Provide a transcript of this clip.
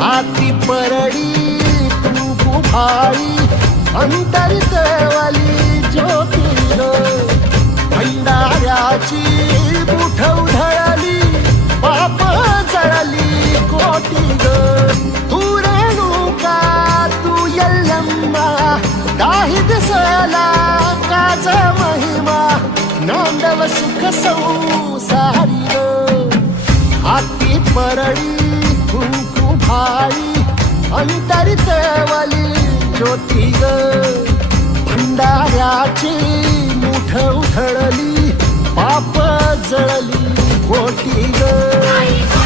हाती परडी कुंकू भाई अंतरित वाली ज्योती ग भंडाऱ्याची बुठ उधळली पाप जळली कोटी ग तू रेणुका तू यल्लम्मा काही दिसला काज महिमा नांदव सुख संसारी ग हाती परडी कुंकू भाई अंतरित वाली ज्योती ग भंडाऱ्याची मुठ उधळली पाप जळली कोटी ग